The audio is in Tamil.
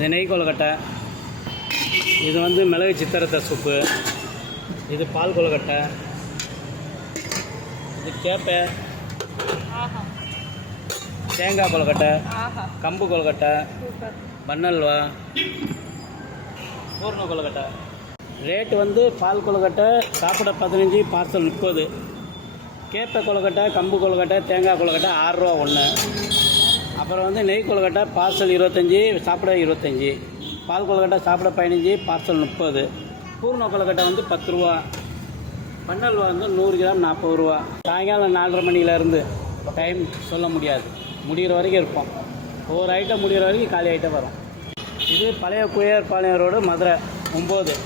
இது நெய் கொழுக்கட்டை, இது வந்து மிளகு சித்திரத்தை சூப்பு, இது பால் கொழுக்கட்டை, இது கேப்பை, தேங்காய் கொழுக்கட்டை, கம்பு கொழுக்கட்டை, பன்னல்வா, பூர்ண கொழுக்கட்டை. ரேட்டு வந்து பால் கொழுக்கட்டை சாப்பிட 15, பார்சல் 30. கேப்பை கொழுக்கட்டை, கம்பு கொழுக்கட்டை, தேங்காய் கொழுக்கட்டை 6 ரூபா ஒன்று. அப்புறம் வந்து நெய் கொழுக்கட்டை பார்சல் 25, சாப்பிட 25. பால் கொழுக்கட்டை சாப்பிட 15, பார்சல் 30. பூர்ண கொழுக்கட்டை வந்து 10 ரூபா. பன்னல்வா வந்து 100 கிராம் 40 ரூபா. சாயங்காலம் 4:30 மணிலேருந்து டைம் சொல்ல முடியாது, முடிகிற வரைக்கும் இருப்போம். ஒவ்வொரு ஐட்டம் முடிகிற வரைக்கும் காலி ஐட்டம் வரும். இது பழைய குயர்பாளையம் ரோடு, மதுரை 9.